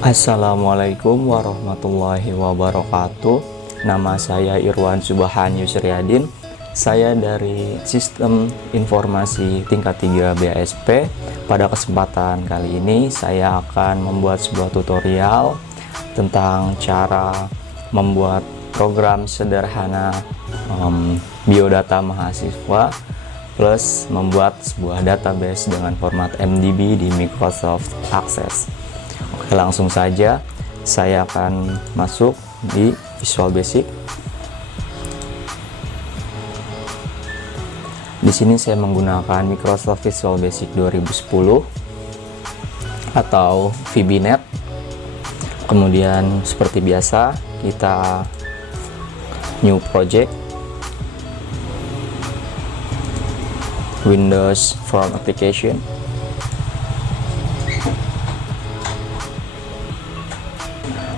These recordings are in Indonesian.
Assalamualaikum warahmatullahi wabarakatuh. Nama saya Irwan Subhan Yusriadin. Saya dari Sistem Informasi Tingkat 3 BASP. Pada kesempatan kali ini saya akan membuat sebuah tutorial tentang cara membuat program sederhana biodata mahasiswa plus membuat sebuah database dengan format MDB di Microsoft Access. Oke, langsung saja saya akan masuk di Visual Basic. Di sini saya menggunakan Microsoft Visual Basic 2010 atau VBNet. Kemudian seperti biasa kita new project, Windows Form Application.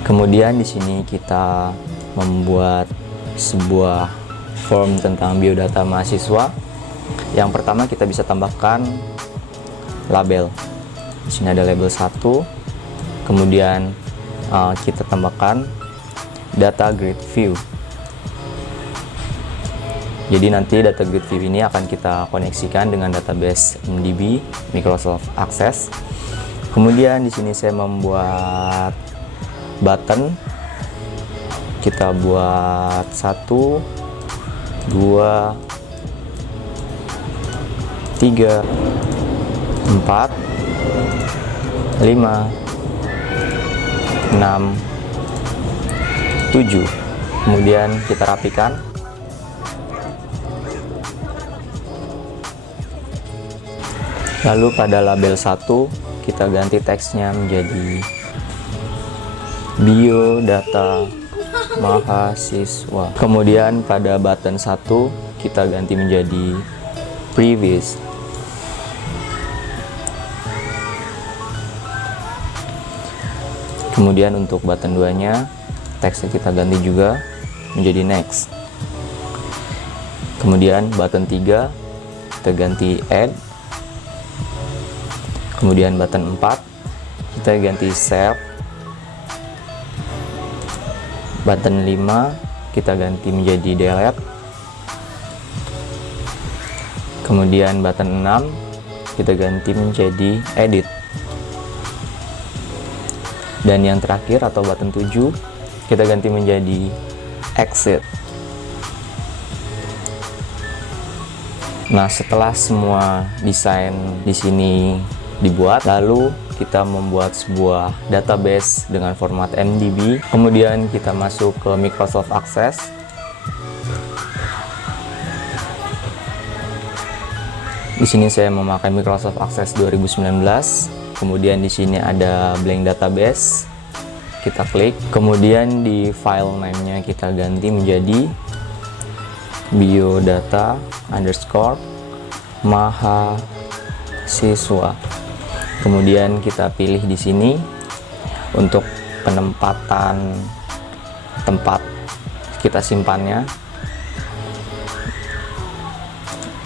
Kemudian di sini kita membuat sebuah form tentang biodata mahasiswa. Yang pertama kita bisa tambahkan label. Di sini ada label 1. Kemudian kita tambahkan data grid view. Jadi nanti data grid view ini akan kita koneksikan dengan database MDB Microsoft Access. Kemudian di sini saya membuat button. Kita buat 1 2 3 4 5 6 7. Kemudian kita rapikan. Lalu pada label 1 kita ganti teksnya menjadi biodata mahasiswa. Kemudian pada button 1 kita ganti menjadi previous. Kemudian untuk button 2 nya teksnya kita ganti juga menjadi next. Kemudian button 3 kita ganti add. Kemudian button 4 kita ganti save. Button 5 kita ganti menjadi delete. Kemudian button 6 kita ganti menjadi edit. Dan yang terakhir atau button 7 kita ganti menjadi exit. Nah, setelah semua desain di sini dibuat, lalu kita membuat sebuah database dengan format MDB. Kemudian kita masuk ke Microsoft Access. Di sini saya memakai Microsoft Access 2019. Kemudian di sini ada blank database. Kita klik. Kemudian di file name-nya kita ganti menjadi biodata underscore mahasiswa. Kemudian kita pilih di sini untuk penempatan tempat kita simpannya.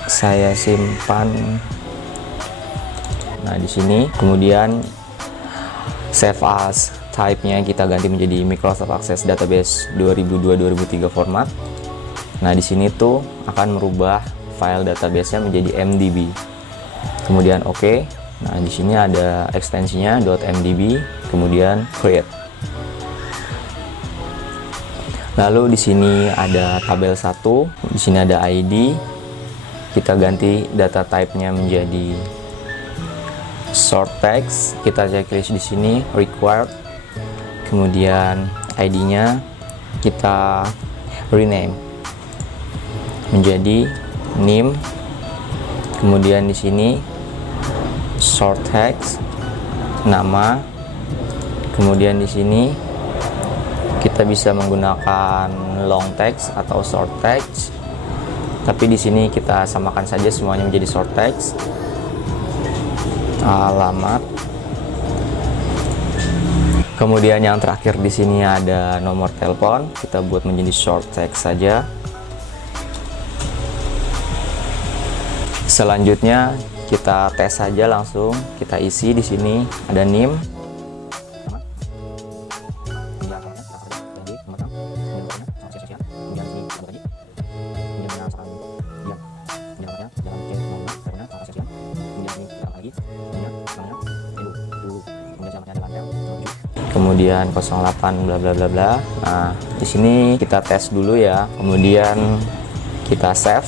Saya simpan. Nah, di sini kemudian save as type-nya kita ganti menjadi Microsoft Access Database 2002-2003 format. Nah, di sini tuh akan merubah file database-nya menjadi MDB. Kemudian oke. Nah, di sini ada ekstensinya .mdb, kemudian create. Lalu di sini ada tabel 1, di sini ada ID. Kita ganti data type-nya menjadi short text. Kita checklist di sini required. Kemudian ID-nya kita rename menjadi name. Kemudian di sini short text nama. Kemudian di sini kita bisa menggunakan long text atau short text. Tapi di sini kita samakan saja semuanya menjadi short text. Alamat. Kemudian yang terakhir di sini ada nomor telepon. Kita buat menjadi short text saja. Selanjutnya kita tes saja langsung. Kita isi di sini ada NIM. kemudian 08 bla bla bla bla. Nah, di sini kita tes dulu ya. Kemudian kita save.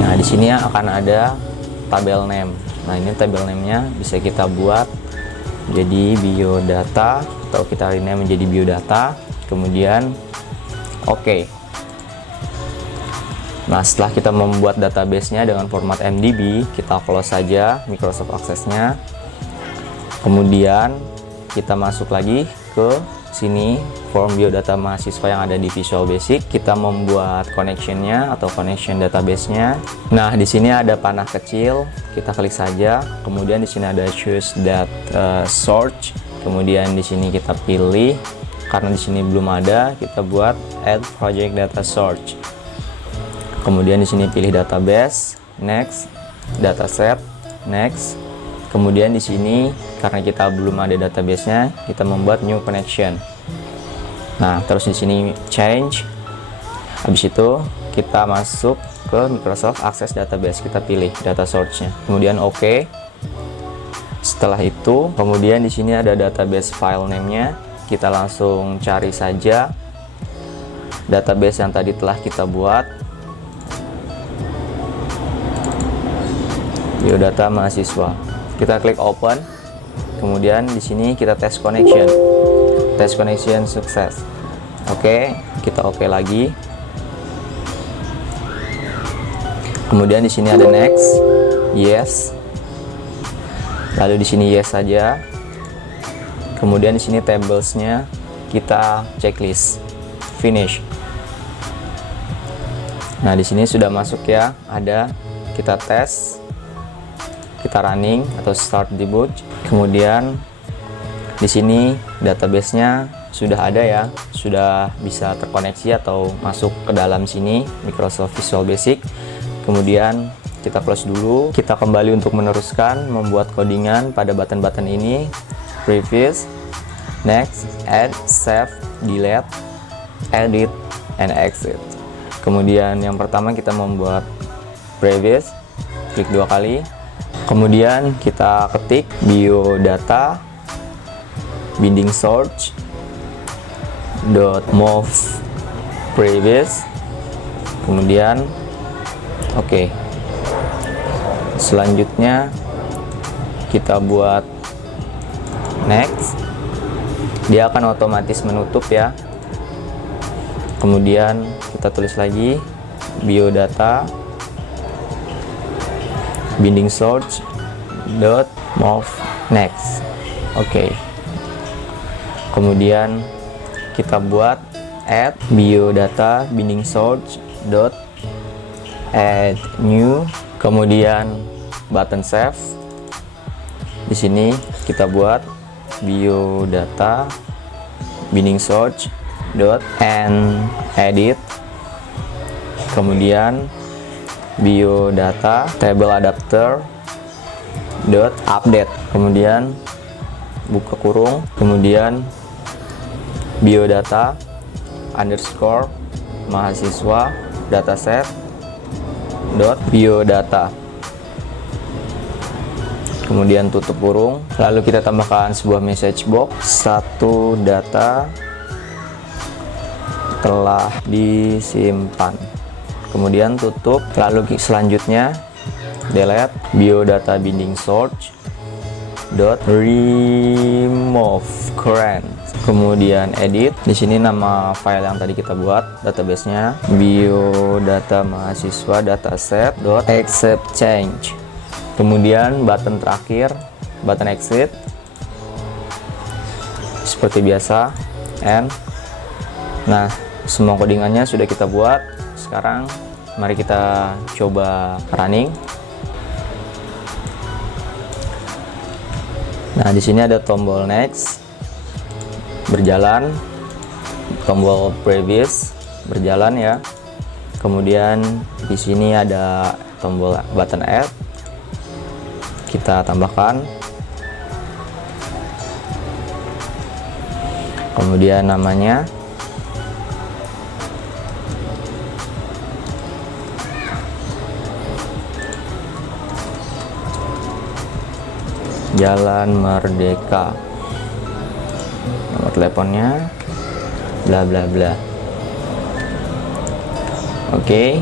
Nah, di sini akan ada tabel name. Nah, ini tabel name-nya bisa kita buat jadi biodata atau kita rename menjadi biodata. Kemudian oke. Nah, setelah kita membuat database-nya dengan format MDB, kita close saja Microsoft Access-nya. Kemudian kita masuk lagi ke sini form biodata mahasiswa yang ada di Visual Basic. Kita membuat connection-nya atau connection database-nya. Nah, di sini ada panah kecil, kita klik saja. Kemudian di sini ada choose that search. Kemudian di sini kita pilih, karena di sini belum ada, kita buat add project data search. Kemudian di sini pilih database, next, dataset, next. Kemudian di sini karena kita belum ada database-nya, kita membuat new connection. Nah, terus di sini change. Habis itu kita masuk ke Microsoft Access Database, kita pilih data source-nya. Kemudian oke. Setelah itu, kemudian di sini ada database file name-nya. Kita langsung cari saja database yang tadi telah kita buat. Biodata mahasiswa. Kita klik open. Kemudian di sini kita tes connection. Tes connection sukses. Oke, kita oke lagi. Kemudian di sini ada next, yes. Lalu di sini yes saja. Kemudian di sini tablesnya kita checklist, finish. Nah, di sini sudah masuk ya, ada, kita tes. Kita running atau start debug. Kemudian di sini database-nya sudah ada ya, sudah bisa terkoneksi atau masuk ke dalam sini Microsoft Visual Basic. Kemudian kita close dulu. Kita kembali untuk meneruskan membuat codingan pada button-button ini. Previous, next, add, save, delete, edit, and exit. Kemudian yang pertama kita membuat previous, klik 2 kali. Kemudian kita ketik biodata binding search dot move previous. Kemudian oke. Selanjutnya kita buat next. Dia akan otomatis menutup ya. Kemudian kita tulis lagi biodata binding search dot move next. Oke. Kemudian kita buat add biodata binding search dot add new. Kemudian button save. Di sini kita buat biodata binding search dot and edit. Kemudian biodata table adapter dot update. Kemudian buka kurung. Kemudian biodata underscore mahasiswa dataset dot biodata. Kemudian tutup kurung. Lalu kita tambahkan sebuah message box. Satu data telah disimpan. Kemudian tutup. Lalu selanjutnya delete biodata binding search dot remove current. Kemudian edit. Di sini nama file yang tadi kita buat database-nya biodata mahasiswa dataset dot accept change. Kemudian button terakhir, button exit. Seperti biasa, and nah, semua codingannya sudah kita buat. Sekarang mari kita coba running. Nah, di sini ada tombol next berjalan, tombol previous berjalan ya. Kemudian di sini ada tombol button add. Kita tambahkan. Kemudian namanya. Jalan Merdeka. nomor teleponnya, bla bla bla. Oke.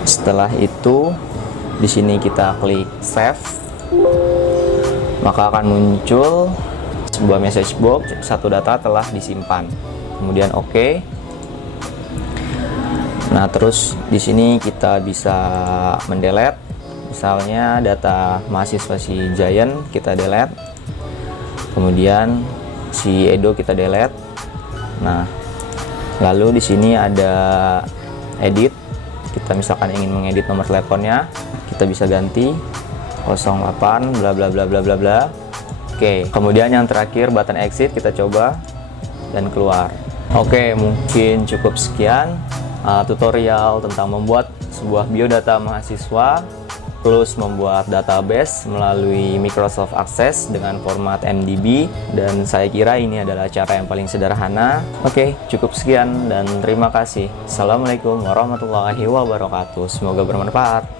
Setelah itu di sini kita klik save, maka akan muncul sebuah message box, satu data telah disimpan. Kemudian oke. Nah, terus di sini kita bisa mendelete, misalnya data mahasiswa si Giant kita delete, kemudian si Edo kita delete. Nah, lalu di sini ada edit. Kita misalkan ingin mengedit nomor teleponnya, kita bisa ganti 08 bla bla bla bla bla bla. Oke, kemudian yang terakhir button exit, kita coba dan keluar. Oke, mungkin cukup sekian tutorial tentang membuat sebuah biodata mahasiswa plus membuat database melalui Microsoft Access dengan format MDB, dan saya kira ini adalah cara yang paling sederhana. Oke, cukup sekian dan terima kasih. Assalamualaikum warahmatullahi wabarakatuh. Semoga bermanfaat.